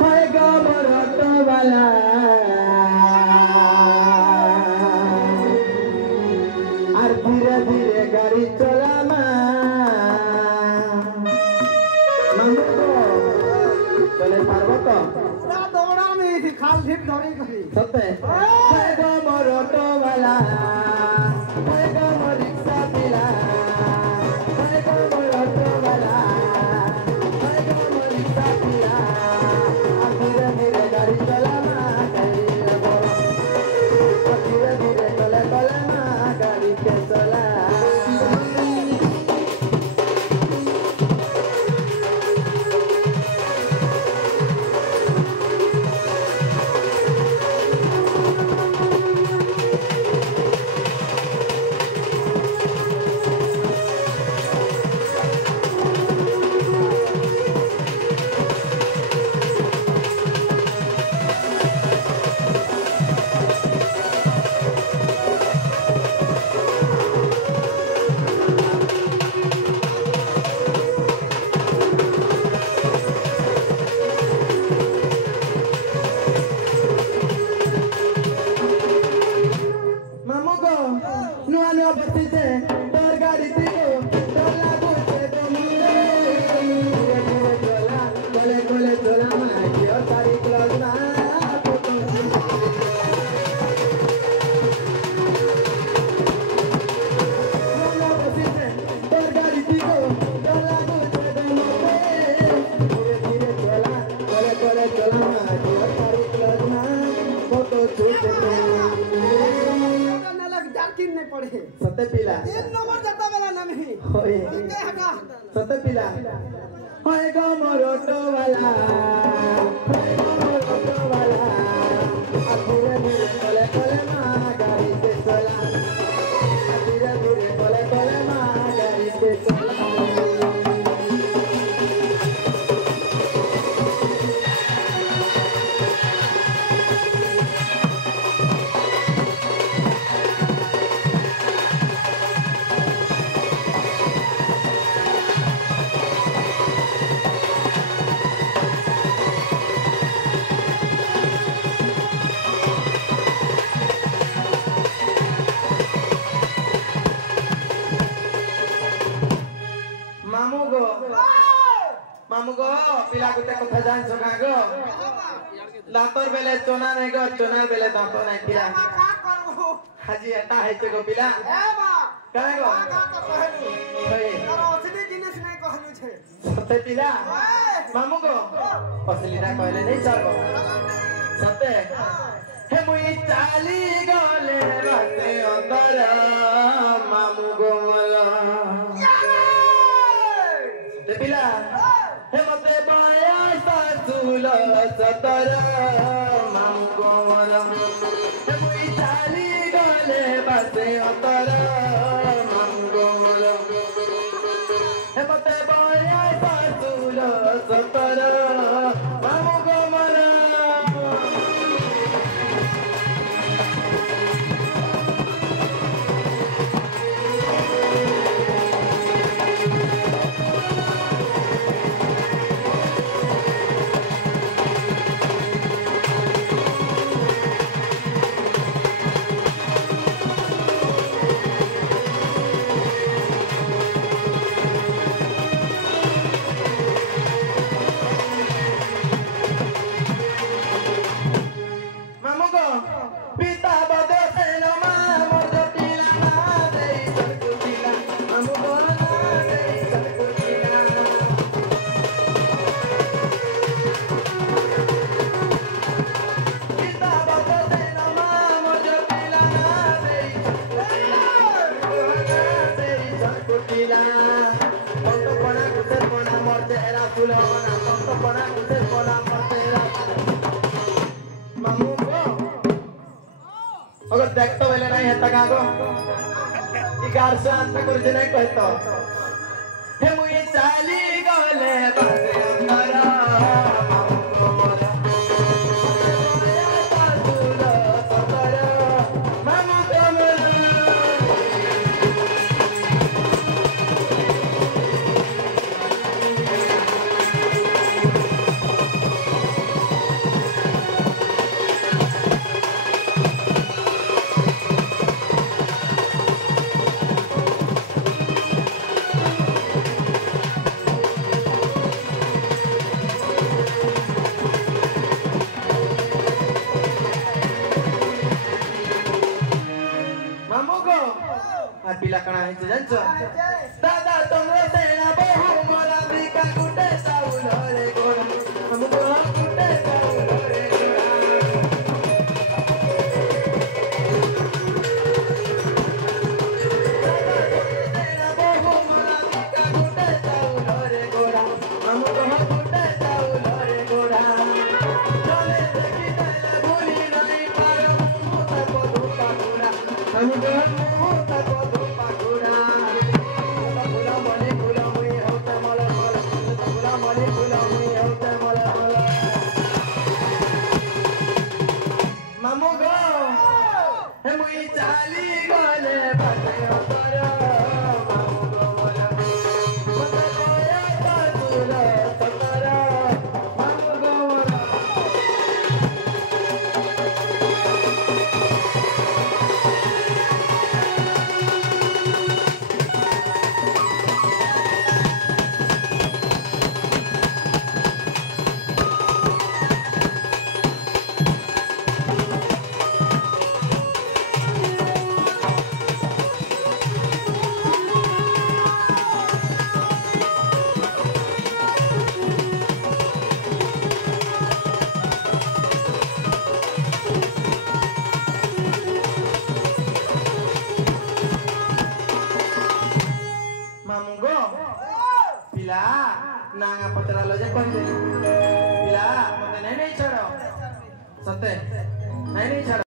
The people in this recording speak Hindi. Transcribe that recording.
होएगा मरत वाला और धीरे धीरे गाड़ी चला मामू को चले पारबो तो पूरा दौड़ा में खाल ढिप धरी करी सत्य होएगा मरत वाला होएगा रिक्शा पिला होएगा मरत वाला होएगा रिक्शा पिला और धीरे धीरे गाड़ी चला धीरे धीरे चले चले गाड़ी के चला सत्य पिला तीन नंबर जाता वाला नहीं होए के हगा सत्य पिला होएगा मरतो वाला होएगा मरतो वाला धीरे धीरे चले चले गाड़ी के चला धीरे धीरे चले चले गाड़ी के चला मामुगो पिला गुटे कथा जान सका गो दांतर बेले चोना नहीं गो चोना बेले दांतो नहीं पिला का करबो हाजी एटा है गो पिला ए बा काहे गो का कहलु होय तारा असली जिनिस नहीं कहलु छे सत्य पिला मामुगो असली ना कहले नहीं चलबो सत्य हे मुई चाली गले राते अंदर मामुगो मला ते पिला हे मते बाया सासुल सतर मामुगो मला हे मुई चाली गले बाते अंदर मामुगो मला हे मते बाया सासुल सतर मामुगो मला अगर देखतो बेले नहीं है तगागो इगार से अंत कुछ नहीं कहतो हे मुई चाली गले बासे अंदर ହେଇଛି ଜାଣିଛ ଦାଦା ତମର ସେନା ବହୁ ମରା ବିକା ଗୁଟେ ଚାଉଳରେ ଗୋଡ଼ା ଆମକୁ ଗୁଟେ ଚାଉଳରେ ଗୋଡ଼ା ସେନା ବହୁ ମରା ବିକା ଗୁଟେ ଚାଉଳରେ ଗୋଡ଼ା ଆମକୁ ଗୁଟେ ଚାଉଳରେ ଗୋଡ଼ା ଚଲେ ଦେଖି ଦେଲେ ଭୁଲି ନାହିଁ ପାର ମୁଁ ତାକୁ ଧୋପା ଗୁଡ଼ା ଆମକୁ Pila, nang patra lo aja kau Pila, mau naik naik caro, santai, naik naik caro.